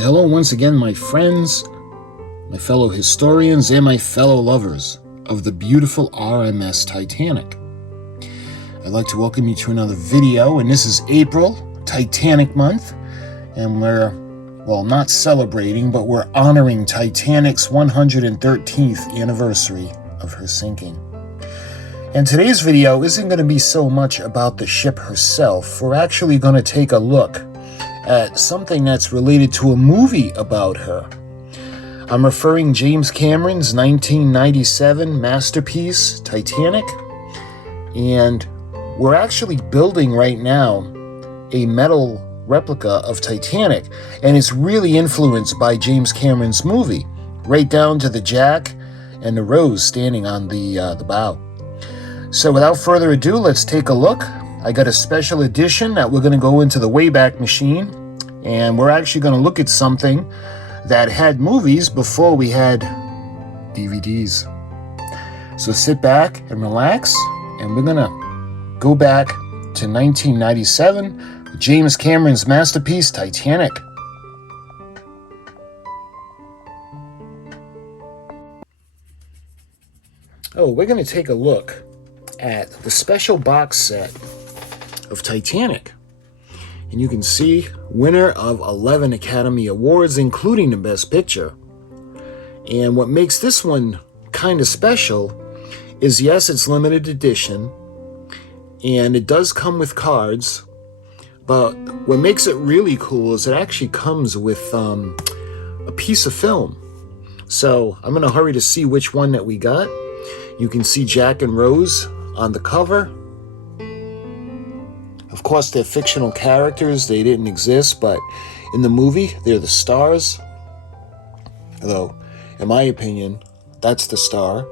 Hello once again, my friends, my fellow historians, and my fellow lovers of the beautiful RMS Titanic. I'd like to welcome you to another video, and this is April, Titanic month, and we're, well, not celebrating, but we're honoring Titanic's 113th anniversary of her sinking. And today's video isn't going to be so much about the ship herself. We're actually going to take a look at something that's related to a movie about her. I'm referring James Cameron's 1997 masterpiece, Titanic, and we're actually building right now a metal replica of Titanic, and it's really influenced by James Cameron's movie, right down to the jack and the rose standing on the bow. So without further ado, let's take a look. I got a special edition that we're going to go into the Wayback Machine, and we're actually going to look at something that had movies before we had DVDs. So sit back and relax, and we're going to go back to 1997, James Cameron's masterpiece, Titanic. Oh, we're going to take a look at the special box set of Titanic. And you can see winner of 11 Academy Awards, including the Best Picture. And what makes this one kind of special is, yes, it's limited edition, and it does come with cards, but what makes it really cool is it actually comes with a piece of film. So I'm going to hurry to see which one that we got. You can see Jack and Rose on the cover. Of course, they're fictional characters. They didn't exist, but in the movie, they're the stars. Although, in my opinion, that's the star.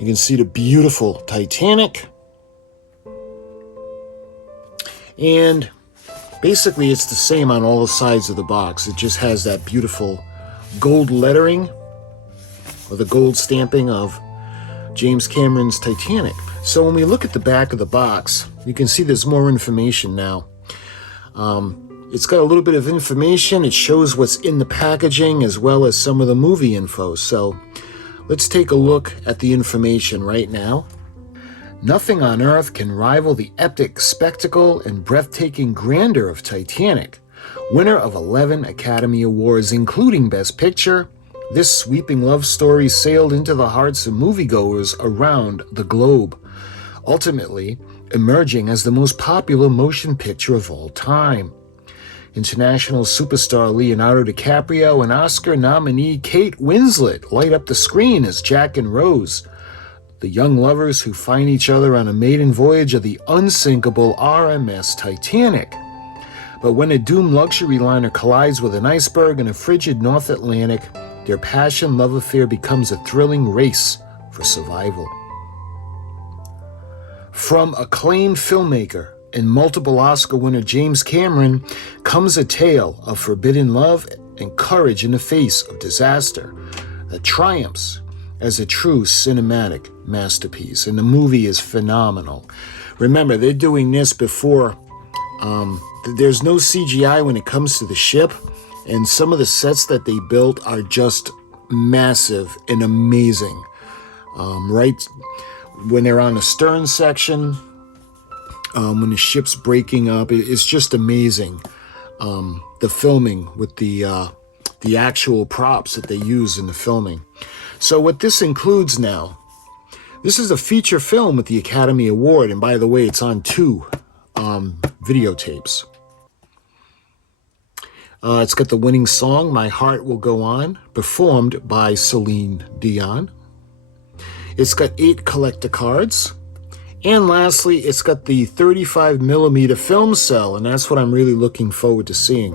You can see the beautiful Titanic. And basically, it's the same on all the sides of the box. It just has that beautiful gold lettering, or the gold stamping of James Cameron's Titanic. So when we look at the back of the box, you can see there's more information now. It's got a little bit of information. It shows what's in the packaging as well as some of the movie info. So let's take a look at the information right now. Nothing on earth can rival the epic spectacle and breathtaking grandeur of Titanic. Winner of 11 Academy Awards, including Best Picture, this sweeping love story sailed into the hearts of moviegoers around the globe, ultimately emerging as the most popular motion picture of all time. International superstar Leonardo DiCaprio and Oscar nominee Kate Winslet light up the screen as Jack and Rose, the young lovers who find each other on a maiden voyage of the unsinkable RMS Titanic. But when a doomed luxury liner collides with an iceberg in a frigid North Atlantic, their passion-love affair becomes a thrilling race for survival. From acclaimed filmmaker and multiple Oscar winner James Cameron comes a tale of forbidden love and courage in the face of disaster that triumphs as a true cinematic masterpiece. And the movie is phenomenal. Remember, they're doing this before, there's no CGI when it comes to the ship. And some of the sets that they built are just massive and amazing. Right when they're on the stern section, when the ship's breaking up, it's just amazing. The filming with the actual props that they use in the filming. So what this includes now, this is a feature film with the Academy Award. And by the way, it's on 2 videotapes. It's got the winning song, My Heart Will Go On, performed by Celine Dion. It's got 8 collector cards. And lastly, it's got the 35mm film cell, and that's what I'm really looking forward to seeing.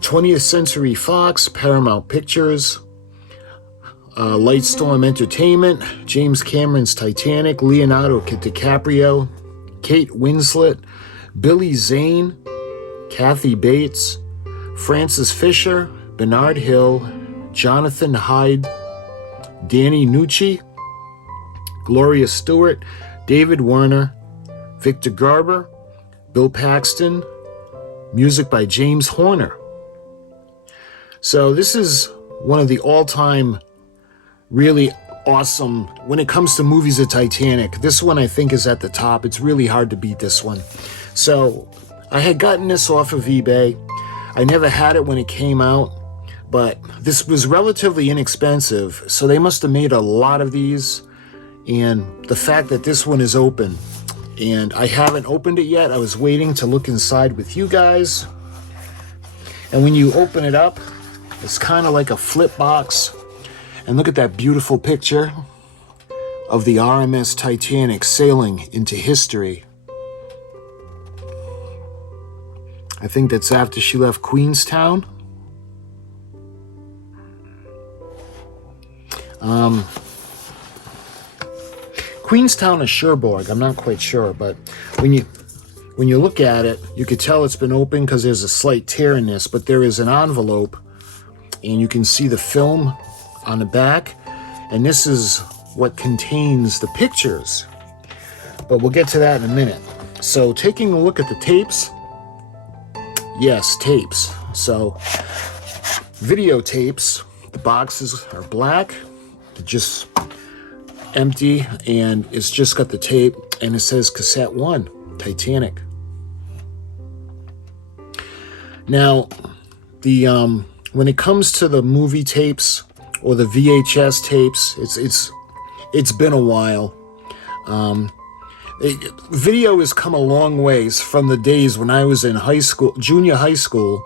20th Century Fox, Paramount Pictures, Lightstorm Entertainment, James Cameron's Titanic, Leonardo DiCaprio, Kate Winslet, Billy Zane, Kathy Bates, Francis Fisher, Bernard Hill, Jonathan Hyde, Danny Nucci, Gloria Stewart, David Werner, Victor Garber, Bill Paxton, Music by James Horner. So this is one of the all-time really awesome, when it comes to movies of Titanic, this one I think is at the top. It's really hard to beat this one. So I had gotten this off of eBay. I never had it when it came out, but this was relatively inexpensive, so they must have made a lot of these. And the fact that this one is open, and I haven't opened it yet, I was waiting to look inside with you guys. And when you open it up, it's kind of like a flip box. And look at that beautiful picture of the RMS Titanic sailing into history. I think that's after she left Queenstown. Queenstown or Cherbourg, I'm not quite sure, but when you look at it, you could tell it's been opened because there's a slight tear in this, but there is an envelope, and you can see the film on the back, and this is what contains the pictures. But we'll get to that in a minute. So taking a look at the tapes, yes, tapes. So videotapes, the boxes are black, they're just empty, and it's just got the tape, and it says cassette 1, Titanic. Now, the when it comes to the movie tapes or the VHS tapes, it's been a while. Video has come a long ways from the days when I was in high school, junior high school,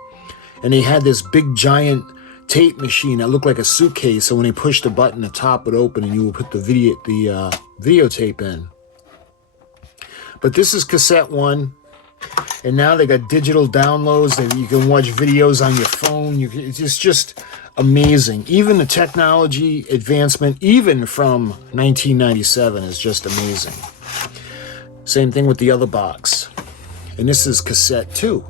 and they had this big giant tape machine that looked like a suitcase, and when they pushed a button, the top would open and you would put the videotape in. But this is cassette 1, and now they got digital downloads that you can watch videos on your phone. It's just amazing. Even the technology advancement, even from 1997, is just amazing. Same thing with the other box. And this is cassette 2.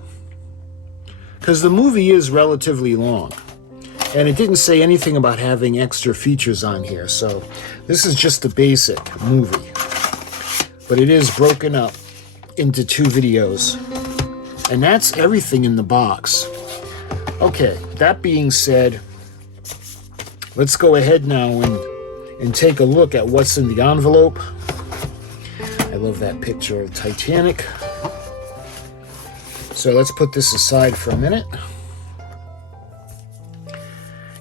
Because the movie is relatively long. And it didn't say anything about having extra features on here. So this is just the basic movie. But it is broken up into 2 videos. And that's everything in the box. Okay, that being said, let's go ahead now and take a look at what's in the envelope. I love that picture of Titanic. So let's put this aside for a minute.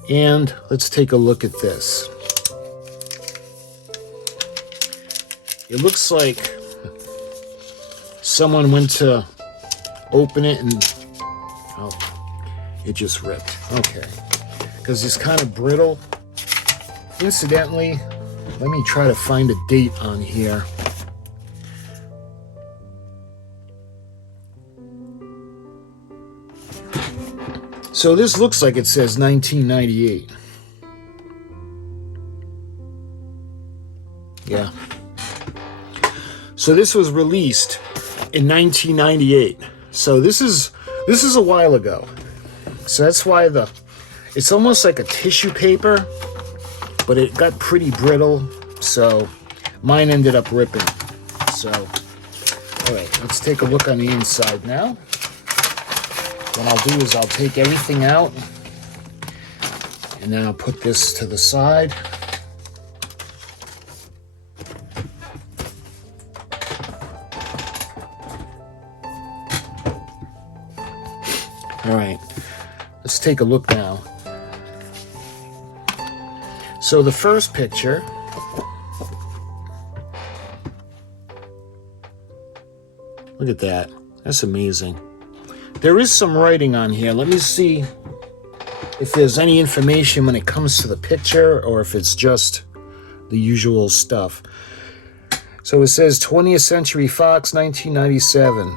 And let's take a look at this. It looks like someone went to open it and it just ripped. Okay. Because it's kind of brittle. Incidentally, let me try to find a date on here. So this looks like it says 1998. Yeah. So this was released in 1998. So this is a while ago. So that's why it's almost like a tissue paper, but it got pretty brittle. So mine ended up ripping. So, all right, let's take a look on the inside now. What I'll do is I'll take everything out, and then I'll put this to the side. All right, let's take a look now. So the first picture, look at that. That's amazing. There is some writing on here. Let me see if there's any information when it comes to the picture or if it's just the usual stuff. So it says 20th Century Fox, 1997.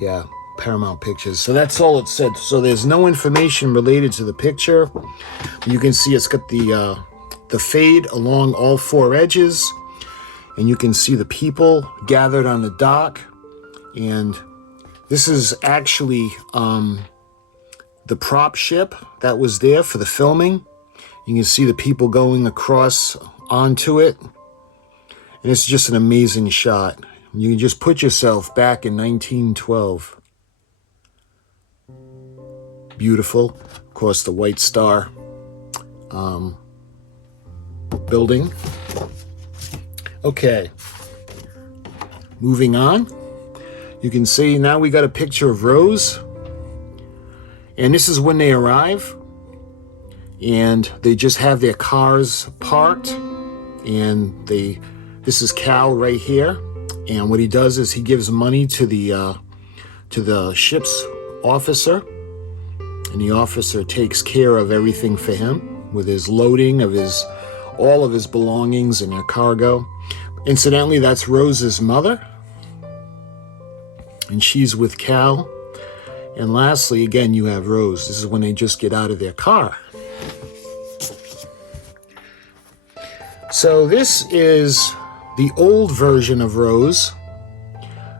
Yeah, Paramount Pictures. So that's all it said. So there's no information related to the picture. You can see it's got the fade along all 4 edges. And you can see the people gathered on the dock. And this is actually the prop ship that was there for the filming. You can see the people going across onto it. And it's just an amazing shot. You can just put yourself back in 1912. Beautiful. Of course, the White Star building. Okay. Moving on. You can see now we got a picture of Rose. And this is when they arrive. And they just have their cars parked. And this is Cal right here. And what he does is he gives money to the ship's officer. And the officer takes care of everything for him with his loading of all of his belongings and their cargo. Incidentally, that's Rose's mother. And she's with Cal. And lastly, again, you have Rose. This is when they just get out of their car. So this is the old version of Rose.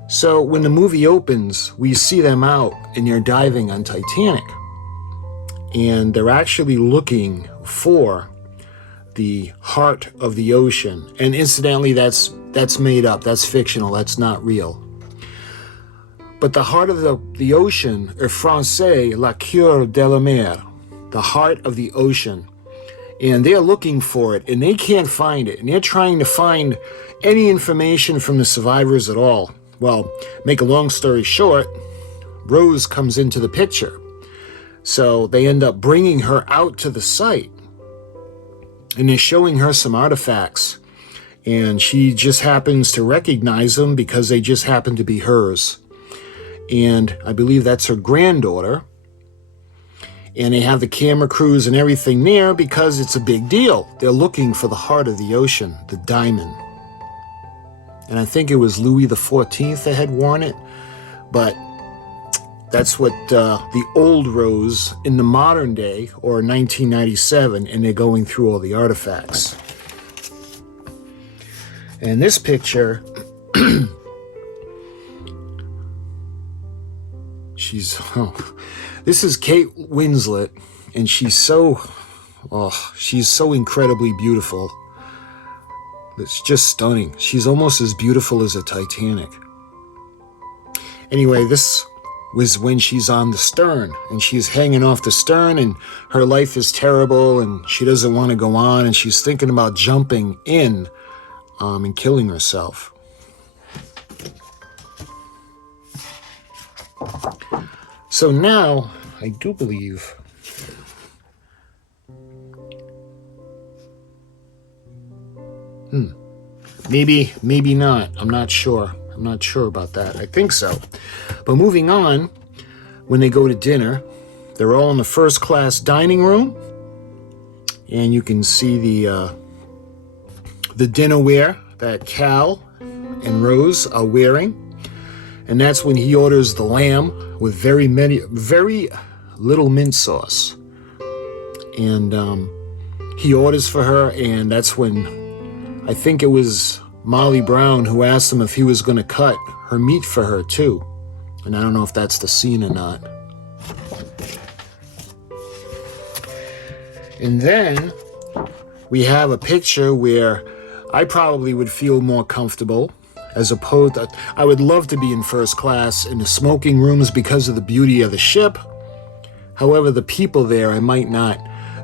So when the movie opens, we see them out and they're diving on Titanic. And they're actually looking for the heart of the ocean. And incidentally, that's made up. That's fictional. That's not real. But the heart of the ocean, en français, la cœur de la mer, the heart of the ocean. And they're looking for it, and they can't find it. And they're trying to find any information from the survivors at all. Well, make a long story short, Rose comes into the picture. So they end up bringing her out to the site. And they're showing her some artifacts. And she just happens to recognize them because they just happen to be hers. And I believe that's her granddaughter. And they have the camera crews and everything there because it's a big deal. They're looking for the heart of the ocean, the diamond. And I think it was Louis XIV that had worn it. But that's what the old Rose in the modern day, or 1997, and they're going through all the artifacts. And this picture, this is Kate Winslet, and she's so incredibly beautiful. It's just stunning. She's almost as beautiful as a Titanic. Anyway, this was when she's on the stern, and she's hanging off the stern, and her life is terrible, and she doesn't want to go on, and she's thinking about jumping in and killing herself. So now, I do believe maybe not. I'm not sure. I'm not sure about that. I think so. But moving on, when they go to dinner, they're all in the first class dining room. And you can see the dinnerware that Cal and Rose are wearing. And that's when he orders the lamb with very little mint sauce. And he orders for her, and that's when I think it was Molly Brown who asked him if he was going to cut her meat for her too. And I don't know if that's the scene or not. And then we have a picture where I probably would feel more comfortable, as opposed to, I would love to be in first class in the smoking rooms because of the beauty of the ship. However, the people there I might not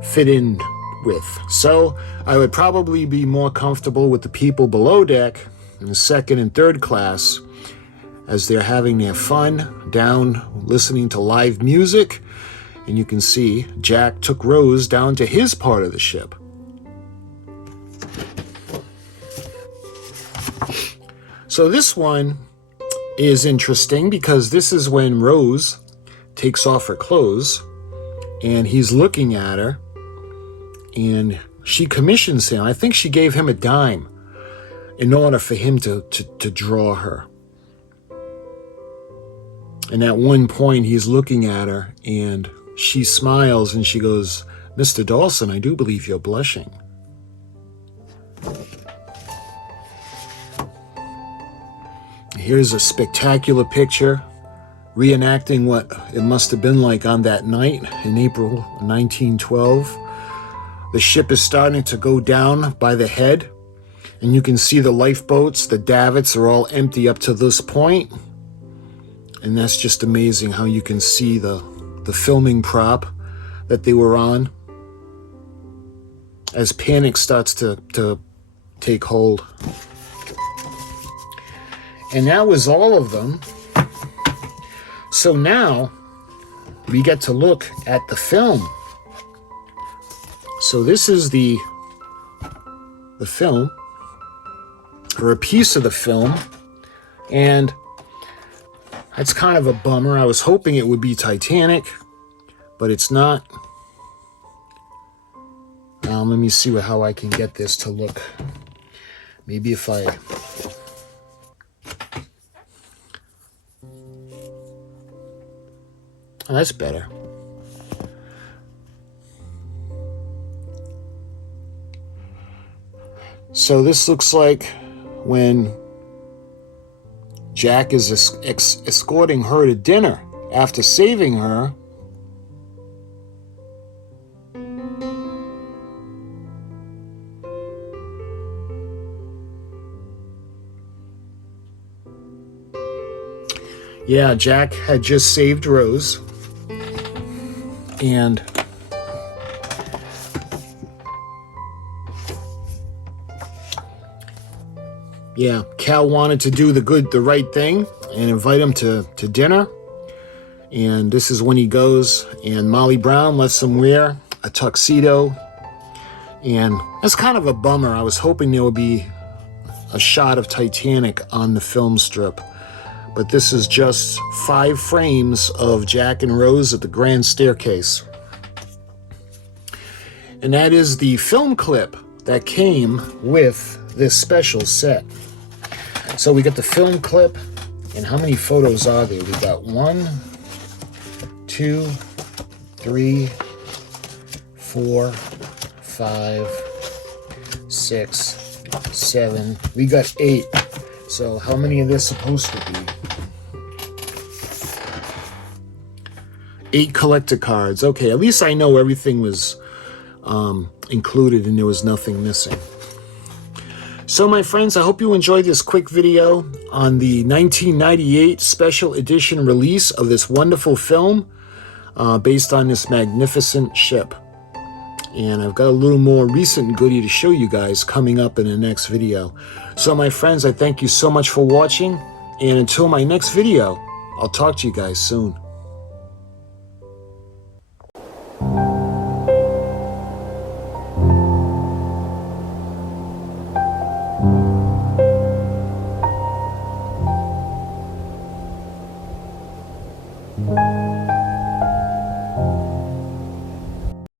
fit in with. So I would probably be more comfortable with the people below deck in the second and third class as they're having their fun down listening to live music. And you can see Jack took Rose down to his part of the ship. So this one is interesting because this is when Rose takes off her clothes and he's looking at her. And she commissions him. I think she gave him a dime in order for him to draw her. And at one point, he's looking at her, and she smiles, and she goes, "Mr. Dawson, I do believe you're blushing." Here's a spectacular picture reenacting what it must have been like on that night in April 1912. The ship is starting to go down by the head, and you can see the lifeboats, the davits are all empty up to this point. And that's just amazing how you can see the the filming prop that they were on as panic starts to take hold. And that was all of them. So now we get to look at the film. So this is the film, or a piece of the film, and that's kind of a bummer. I was hoping it would be Titanic, but it's not. Let me see how I can get this to look. Maybe if I... Oh, that's better. So this looks like when Jack is escorting her to dinner after saving her. Yeah, Jack had just saved Rose, and yeah, Cal wanted to do the right thing and invite him to dinner. And this is when he goes, and Molly Brown lets him wear a tuxedo. And that's kind of a bummer. I was hoping there would be a shot of Titanic on the film strip. But this is just 5 frames of Jack and Rose at the grand staircase. And that is the film clip that came with this special set. So we got the film clip, and how many photos are there? We got 1, 2, 3, 4, 5, 6, 7. We got 8. So how many of this supposed to be? 8 collector cards. Okay, at least I know everything was included and there was nothing missing. So my friends, I hope you enjoyed this quick video on the 1998 special edition release of this wonderful film based on this magnificent ship. And I've got a little more recent goodie to show you guys coming up in the next video. So my friends, I thank you so much for watching, and until my next video, I'll talk to you guys soon.